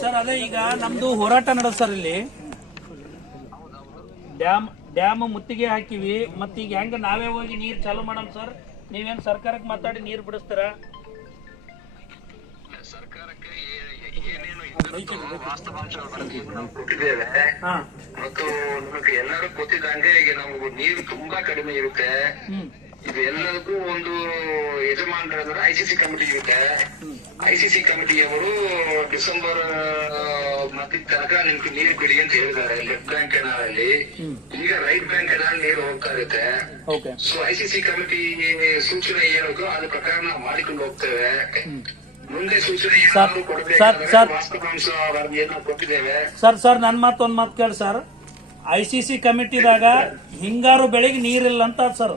Sir ಅದೇ ಈಗ ನಮ್ದು ಹೋರಾಟ ನಡೆದ ಸರ್ ಇಲ್ಲಿ. ಡ್ಯಾಮ್ ಡ್ಯಾಮ್ ಮುತ್ತಿಗೆ ಹಾಕಿವಿ ಮತ್ತ ಈಗ ಹೆಂಗ ನಾವೇ ಹೋಗಿ ನೀರ್ ಚಾಲು ಮಾಡಮ್ ಸರ್? ನೀವೇನ್ ಸರ್ಕಾರಕ್ಕೆ ಮಾತಾಡಿ ನೀರ್ ಬಿಡಿಸ್ತೀರ? ಸರ್ಕಾರಕ್ಕೆ ಏನೇನು ನಾವು ಕೊಟ್ಟಿದ್ದೇವೆ. ಮತ್ತು ನಮಗೆ ಎಲ್ಲರೂ ಗೊತ್ತಿದ್ದಂಗೆ ಈಗ ನಮಗೆ ನೀರು ತುಂಬಾ ಕಡಿಮೆ ಇರುತ್ತೆ. ಇದು ಎಲ್ಲದಕ್ಕೂ ಒಂದು ಯಜಮಾನರಾದ ಐಸಿಸಿ ಕಮಿಟಿ ಇರುತ್ತೆ. ಐಸಿಸಿ ಕಮಿಟಿಯವರು ಡಿಸೆಂಬರ್ ಮತ್ತೆ ತನಕ ನಿಮ್ಗೆ ನೀರು ಬಿಡಿ ಅಂತ ಹೇಳಿದ್ದಾರೆ ಲೆಫ್ಟ್ ಬ್ಯಾಂಕ್ ಕೆನಾಲ್ ಅಲ್ಲಿ ಈಗ ರೈಟ್ ಬ್ಯಾಂಕ್ ಕೆನಾಲ್ ನೀರು ಹೋಗ್ತಾ ಇರುತ್ತೆ. ಸೊ ಐಸಿಸಿ ಕಮಿಟಿ ಸೂಚನೆ ಏನಕ್ಕೋ ಅದ್ರ ಪ್ರಕಾರ ನಾವು ಮಾಡಿಕೊಂಡು ಹೋಗ್ತೇವೆ. ಮುಂದೆ ಸೂಚನೆ ಏನಾದ್ರು ಕೊಡಬೇಕಾದ್ರೆ ಸರ್- ವಾಸ್ತವಾಂಶ ವರದಿಯನ್ನು ಕೊಟ್ಟಿದ್ದೇವೆ. ಸರ್ ಸರ್ ನನ್ನ ಮಾತು ಒಂದ್ ಮಾತು ಕೇಳಿ ಸರ್. ಐಸಿಸಿ ಕಮಿಟಿದಾಗ ಹಿಂಗಾರು ಬೆಳೆಗೆ ನೀರಿಲ್ಲ ಅಂತ ಸರ್.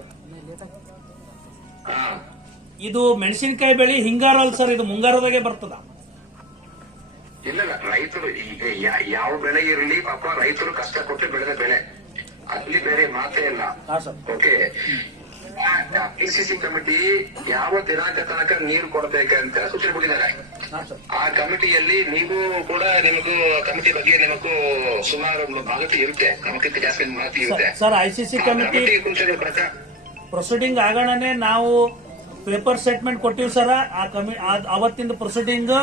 ಇದು ಮೆಣಸಿನಕಾಯಿ ಬೆಳೆ ಹಿಂಗಾರು ಅಲ್ಲ ಸರ್ ಇದು ಮುಂಗಾರದಾಗೆ ಬರ್ತದ. ಇಲ್ಲ ಇಲ್ಲ, ರೈತರು ಯಾವ ಬೆಳೆ ಇರಲಿ ಪಾಪ ರೈತರು ಕಷ್ಟ ಕೊಟ್ಟು ಬೆಳೆದ ಬೆಳೆ. ಅಲ್ಲಿ ಬೇರೆ ಮಾತೇ ಇಲ್ಲ. ಓಕೆ. ಪಿಸಿಸಿ ಕಮಿಟಿ ಯಾವ ದಿನಾಂಕ ತನಕ ನೀರು ಕೊಡಬೇಕಂತ ಸೂಚನೆ ಕೊಟ್ಟಿದ್ದಾರೆ. ಆ ಕಮಿಟಿಯಲ್ಲಿ ನೀವು ಕೂಡ ನಿಮಗೂ ಕಮಿಟಿ ಬಗ್ಗೆ ನಿಮಗೂ ಸುಮಾರು ಮಾಹಿತಿ ಇರುತ್ತೆ. ನಮಗಿಂತ ಜಾಸ್ತಿ ಮಾಹಿತಿ ಇರುತ್ತೆ. Sir ICC C C committee ಪ್ರಕಾರ. ಪ್ರೊಸೀಡಿಂಗ್ ಆಗೋಣನೆ ನಾವು ಪೇಪರ್ ಸ್ಟೇಟ್ಮೆಂಟ್ ಕೊಟ್ಟಿವಿ ಸರ್. ಆ ಕಮಿ ಅವತ್ತಿನ ಪ್ರೊಸೀಡಿಂಗ್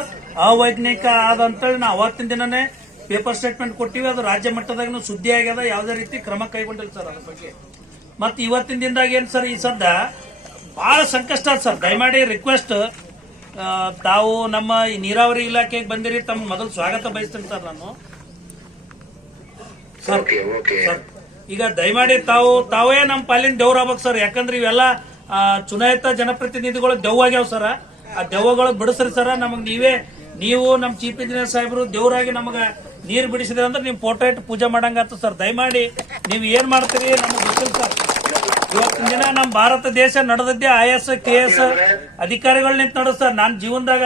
ಅವೈಜ್ಞಾನಿಕ ಆದಂತೇಳಿ ನಾವು ಅವತ್ತಿನ ದಿನನೇ ಪೇಪರ್ ಸ್ಟೇಟ್ಮೆಂಟ್ ಕೊಟ್ಟಿವಿ. ಅದು ರಾಜ್ಯ ಮಟ್ಟದಾಗೂ ಸುದ್ದಿ ಆಗ್ಯದ. ಯಾವುದೇ ರೀತಿ ಕ್ರಮ ಕೈಗೊಂಡಿಲ್ಲ ಸರ್ ಅದ್ರ ಬಗ್ಗೆ. ಮತ್ತೆ ಇವತ್ತಿನ ದಿನದಾಗ ಏನು ಸರ್ ಈ ಸದ್ದ ಬಹಳ ಸಂಕಷ್ಟ ಸರ್. ದಯಮಾಡಿ ರಿಕ್ವೆಸ್ಟ್ ತಾವು ನಮ್ಮ ಈ ನೀರಾವರಿ ಇಲಾಖೆಗೆ ಬಂದಿರಿ. ತಮ್ಮ ಮೊದಲು ಸ್ವಾಗತ ಬಯಸ್ತೇನೆ ಸರ್ ನಾನು. ಸರ್ ಈಗ ದಯಮಾಡಿ ತಾವು ತಾವೇ ನಮ್ಮ ಪಾಲಿನ ದೇವ್ರ ಆಗ್ಬೇಕು ಸರ್. ಯಾಕಂದ್ರೆ ಇವೆಲ್ಲ ಚುನಾಯಿತ ಜನಪ್ರತಿನಿಧಿಗಳು ದೆವ್ವ ಆಗ್ಯಾವ ಸರ್. ಆ ದೆವ್ವಗಳು ಬಿಡಿಸ್ರಿ ಸರ್, ನಮಗ್ ನೀವೇ, ನೀವು ನಮ್ಮ ಚೀಫ್ ಇಂಜಿನಿಯರ್ ಸಾಹೇಬರು ದೇವರಾಗಿ ನಮಗ ನೀರ್ ಬಿಡಿಸಿದ್ರೆ ಅಂದ್ರೆ ನೀವು ಫೋಟೋ ಇಟ್ಟು ಪೂಜೆ ಮಾಡಂಗಾತು ಸರ್. ದಯಮಾಡಿ ನೀವು ಏನ್ ಮಾಡ್ತೀರಿ ನಮಗೆ ಗೊತ್ತಿಲ್ಲ ಸರ್. ಇವತ್ತಿನ ದಿನ ನಮ್ಮ ಭಾರತ ದೇಶ ನಡೆದದ್ದೇ ಐ ಎಸ್, ಕೆ ಎಸ್ ಅಧಿಕಾರಿಗಳು ನಿಂತು ಸರ್. ನಾನು ಜೀವನದಾಗ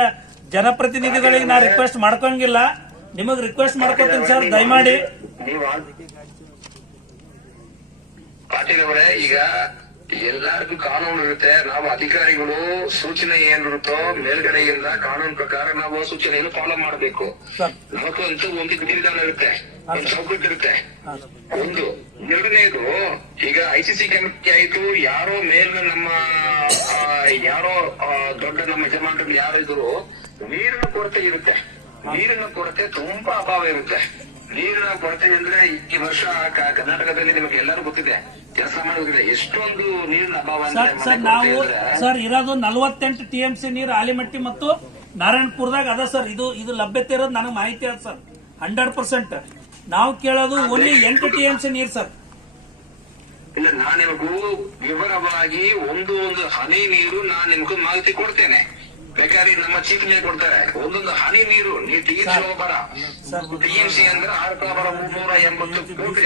ಜನಪ್ರತಿನಿಧಿಗಳಿಗೆ ನಾ ರಿಕ್ವೆಸ್ಟ್ ಮಾಡ್ಕೊಂಗಿಲ್ಲ. ನಿಮಗ್ ರಿಕ್ವೆಸ್ಟ್ ಮಾಡ್ಕೊತೀನಿ ಸರ್, ದಯಮಾಡಿ. ಈಗ ಎಲ್ಲರಿಗೂ ಕಾನೂನು ಇರುತ್ತೆ. ನಾವು ಅಧಿಕಾರಿಗಳು ಸೂಚನೆ ಏನಿರುತ್ತೋ ಮೇಲ್ಗಡೆಯಿಂದ ಕಾನೂನು ಪ್ರಕಾರ ನಾವು ಸೂಚನೆಯನ್ನು ಫಾಲೋ ಮಾಡಬೇಕು. ಸರ್. ನಮಗೂ ಅಂತ ಒಂದು ವಿಧಿವಿಧಾನ ಇರುತ್ತೆ. ಒಂದು ಚೌಕಟ್ಟು ಇರುತ್ತೆ. ಒಂದು. ಎರಡನೇದು ಈಗ ಐಸಿಸಿ ಕಮಿಟಿ ಆಯ್ತು. ಯಾರೋ ಮೇಲ್ ನಮ್ಮ ಯಾರೋ ದೊಡ್ಡ ನಮ್ಮ ಯಜಮಾನರು ಯಾರು ಇದ್ರು ನೀರಿನ ಕೊರತೆ ಇರುತ್ತೆ. ನೀರಿನ ಕೊರತೆ ತುಂಬಾ ಅಭಾವ ಇರುತ್ತೆ. ನೀರಿನ ಕೊರತೆ ಅಂದ್ರೆ ಈ ವರ್ಷ ಕರ್ನಾಟಕದಲ್ಲಿ ನಿಮಗೆ ಎಲ್ಲರೂ ಗೊತ್ತಿದೆ. ಜನಸಾಮಾನ್ಯ ಎಷ್ಟೊಂದು ನೀರಿನ ಅಭಾವ ಸರ್ ನಾವು ಸರ್ ಇರೋದು ನಲವತ್ತೆಂಟು ಟಿಎಂಸಿ ಎಂ ಸಿ ನೀರು ಆಲಿಮಟ್ಟಿ ಮತ್ತು ನಾರಾಯಣಪುರದಾಗ ಅದ ಸರ್. ಇದು ಇದು ಲಭ್ಯತೆ ಇರೋದು ನನಗೆ ಮಾಹಿತಿ ಅದ ಸರ್. Hundred percent. ನಾವು ಕೇಳೋದು ಓನ್ಲಿ ಎಂಟು ಟಿಎಂಸಿ ಎಂ ಸಿ ನೀರು ಸರ್. ಇಲ್ಲ ನಾನು ನಿಮಗೂ ವಿವರವಾಗಿ ಒಂದು ಒಂದು ಹನಿ ನೀರು ನಾನು ನಿಮಗೂ ಮಾಹಿತಿ ಕೊಡ್ತೇನೆ. ಬೇಕಾದ್ರೆ ನಮ್ಮ ಚೀಫ್ ನೀರು ಕೊಡ್ತಾರೆ. ಒಂದೊಂದು ಹನಿ ನೀರು ನೀವು ಟಿ ಎಂ ಸಿ ಹೋಗಬೇಡ ಸರ್ ಟಿ ಎಂ ಸಿ ಅಂದ್ರೆ ಆರು ಸಾವಿರ ಮುನ್ನೂರ ಎಂಬತ್ತು ಕೋಟಿ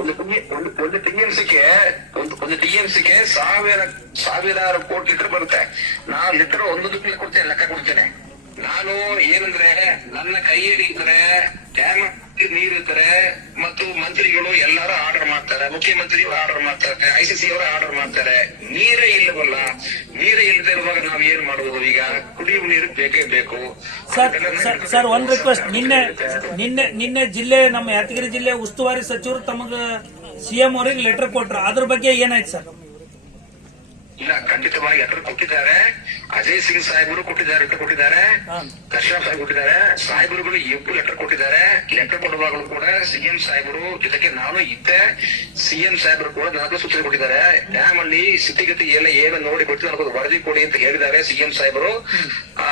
ಒಂದು ಟಿ- ಒಂದು- ಒಂದು ಟಿ ಎಂ ಸಿಗೆ ಒಂದು ಒಂದು ಟಿ ಎಂ ಸಿಗೆ ಸಾವಿರ ಸಾವಿರಾರು ಕೋಟಿ ಲೀಟರ್ ಬರುತ್ತೆ. ನಾನು ಲೀಟರ್ ಒಂದೊಂದು ಕೊಡ್ತೇನೆ ಲೆಕ್ಕ ಕೊಡ್ತೇನೆ. ನಾನು ಏನಂದ್ರೆ ನನ್ನ ಕೈಯಲ್ಲಿ ಇದ್ರೆ ಡ್ಯಾಮ್ ನೀರಿದ್ರೆ ಮತ್ತು ಮಂತ್ರಿಗಳು ಎಲ್ಲಾರು ಆರ್ಡರ್ ಮಾಡ್ತಾರೆ. ಮುಖ್ಯಮಂತ್ರಿ ಆರ್ಡರ್ ಮಾಡ್ತಾರೆ. ಐಸಿಸಿ ಅವರು ಆರ್ಡರ್ ಮಾಡ್ತಾರೆ. ನೀರೇ ಇಲ್ಲವಲ್ಲ? ನೀರೇ ಇಲ್ಲದೆ ಇರುವಾಗ ನಾವು ಏನ್ ಮಾಡುವುದು? ಈಗ ಕುಡಿಯುವ ನೀರು ಬೇಕೇ ಬೇಕು. ಸರ್ ಒಂದ್ ರಿಕ್ವೆಸ್ಟ್ ನಿನ್ನೆ ನಿನ್ನೆ ನಿನ್ನೆ ಜಿಲ್ಲೆ ನಮ್ಮ ಯಾದಗಿರಿ ಜಿಲ್ಲೆ ಉಸ್ತುವಾರಿ ಸಚಿವರು ತಮಗ ಸಿಎಂ ಅವರಿಗೆ ಲೆಟರ್ ಕೊಟ್ರು. ಅದ್ರ ಬಗ್ಗೆ ಏನಾಯ್ತು ಸರ್? ಇಲ್ಲ ಖಂಡಿತವಾಗಿ ಎಲ್ಲರೂ ಕೊಟ್ಟಿದ್ದಾರೆ. ಅಜಯ್ ಸಿಂಗ್ ಸಾಹೇಬರು ಕೊಟ್ಟಿದ್ದಾರೆ ಲೆಟರ್ ಕೊಟ್ಟಿದ್ದಾರೆ. ಕಶ್ಯಪ್ ಸಾಹೇಬ್ ಕೊಟ್ಟಿದ್ದಾರೆ. ಸಾಹೇಬರುಗಳು ಇಬ್ಬರು ಲೆಟರ್ ಕೊಟ್ಟಿದ್ದಾರೆ. ಲೆಟರ್ ಕೊಡುವಾಗಲೂ ಕೂಡ ಸಿಎಂ ಸಾಹೇಬರು ಜೊತೆಗೆ ನಾನು ಇದ್ದೆ. ಸಿಎಂ ಸಾಹೇಬರು ಕೂಡ ನನಗೂ ಸೂಚನೆ ಕೊಟ್ಟಿದ್ದಾರೆ. ಡ್ಯಾಮ್ ಅಲ್ಲಿ ಸ್ಥಿತಿಗತಿ ಎಲ್ಲ ಏನು ನೋಡಿ ಗೊತ್ತಿಲ್ಲ ಅನ್ನೋದು ವರದಿ ಕೊಡಿ ಅಂತ ಹೇಳಿದ್ದಾರೆ ಸಿಎಂ ಸಾಹೇಬರು. ಆ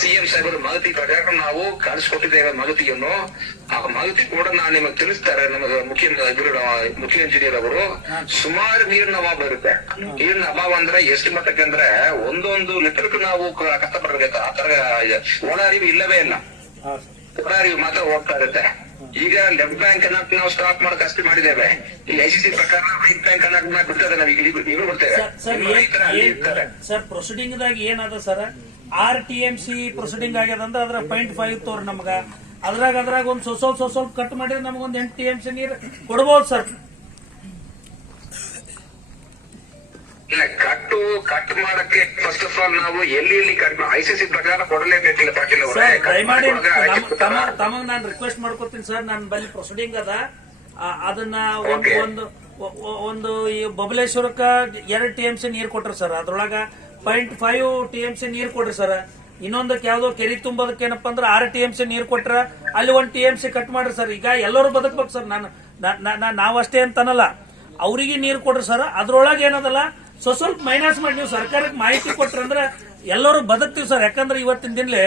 ಸಿಎಂ ಸಾಹೇಬರು ಮಾಹಿತಿ ಪ್ರಕಾರ ನಾವು ಕಳಿಸ್ಕೊಟ್ಟಿದ್ದೇವೆ ಮಾಹಿತಿಯನ್ನು. ಆ ಮಾಹಿತಿ ಕೂಡ ನಾನು ನಿಮಗೆ ತಿಳಿಸ್ತಾರೆ ನಮಗೆ ಮುಖ್ಯ ಮುಖ್ಯ ಇಂಜಿನಿಯರ್ ಅವರು. ಸುಮಾರು ನೀರಿನ ಅಭಾವ ಇರುತ್ತೆ ನೀರಿನ ಅಭಾವ ಅಂದ್ರೆ ಎಷ್ಟು ಮಟ್ಟಕ್ಕೆ ಅಂದ್ರೆ ಒಂದೊಂದು ಲೆಟರ್ ನಾವು ಕಷ್ಟಪಡಬೇಕು ಆ ತರ ಒಣ ಅರಿವು ಇಲ್ಲವೇ ಇಲ್ಲ. ಒಣ ಅರಿವು ಮಾತ್ರ ಹೋಗ್ತಾ ಇರುತ್ತೆ. ಈಗ ಲೆಫ್ಟ್ ಬ್ಯಾಂಕ್ ಅನ್ನ ನಾವು ಸ್ಟಾಪ್ ಮಾಡಕ್ ಅಷ್ಟೇ ಮಾಡಿದ್ದೇವೆ. ಈ ಐಸಿಸಿ ಪ್ರಕಾರ ರೈಟ್ ಬ್ಯಾಂಕ್ ಅನ್ನ ಬಿಡ್ತದೆ ನಾವು ಈಗ ಇನ್ನು ರೈತರ ಅಲ್ಲಿ ಇರ್ತಾರೆ. ಸರ್ ಪ್ರೊಸೀಡಿಂಗ್ ದಾಗ ಏನದ sir? R T M C proceeding ಆಗ್ಯದ ಅಂದ್ರೆ ಅದ್ರ ಪಾಯಿಂಟ್ ಫೈವ್ ತೋರ್ ನಮ್ಗ. ಅದ್ರಾಗ ಅದ್ರಾಗ ಒಂದ್ ಸ್ವಲ್ಪ ಸ್ವಲ್ಪ ಕಟ್ ಮಾಡಿದ್ರೆ ನಮಗೊಂದ್ ಎಂಟು ಟಿ ಎಂ ಸಿ ನೀರು ಕೊಡ್ಬೋದು ಸರ್ ಇಲ್ಲ ಕಟ್ಟು ಕಟ್ ಮಾಡಕ್ಕೆ ಫಸ್ಟ್ ಆಫ್ ಆಲ್ ನಾವು ಎಲ್ಲಿ ಎಲ್ಲಿ ಕಟ್ ಐ ಸಿ ಸಿ ಪ್ರಕಾರ ಕೊಡಲೇಬೇಕಿಲ್ಲ ಪಾಟೀಲ್ ಅವರೇ. ದಯಮಾಡಿ ತಮಗ್ ನಾನು ರಿಕ್ವೆಸ್ಟ್ ಮಾಡ್ಕೊತೀನಿ ಸರ್ ನನ್ನ ಬಲ್ಲಿ ಪ್ರೊಸೀಡಿಂಗ್ ಅದ. ಅದನ್ನ ಒಂದು ಒಂದು ಒಂದು ಈ ಬಬಲೇಶ್ವರಕ್ಕ ಎರಡ್ ಟಿ ಎಂ ಸಿ ನೀರ್ ಕೊಟ್ರಿ ಸರ್ ಅದ್ರೊಳಗ point five T M C ನೀರ್ ಕೊಡ್ರಿ ಸರ್. ಇನ್ನೊಂದಕ್ಕೆ ಯಾವ್ದೋ ಕೆರೆ ತುಂಬೋದಕ್ಕೆ ಏನಪ್ಪಾ ಅಂದ್ರೆ ಆರು ಟಿ ಎಂ ಸಿ ನೀರ್ ಕೊಟ್ರ ಅಲ್ಲಿ ಒಂದ್ ಟಿ ಎಂ ಸಿ ಕಟ್ ಮಾಡ್ರಿ ಸರ್. ಈಗ ಎಲ್ಲರೂ ಬದುಕ್ಬೇಕು ಸರ್. ನಾನು ನಾವಷ್ಟೇ ಅಂತನಲ್ಲ. ಅವರಿಗೆ ನೀರು ಕೊಡ್ರಿ ಸರ್. ಅದ್ರೊಳಗೆ ಏನದಲ್ಲ ಸೊ ಸ್ವಲ್ಪ ಮೈನಸ್ ಮಾಡಿ. ನೀವು ಸರ್ಕಾರಕ್ಕೆ ಮಾಹಿತಿ ಕೊಟ್ರಂದ್ರೆ ಎಲ್ಲರೂ ಬದುಕ್ತೀವಿ ಸರ್. ಯಾಕಂದ್ರೆ ಇವತ್ತಿನ ದಿನಲೇ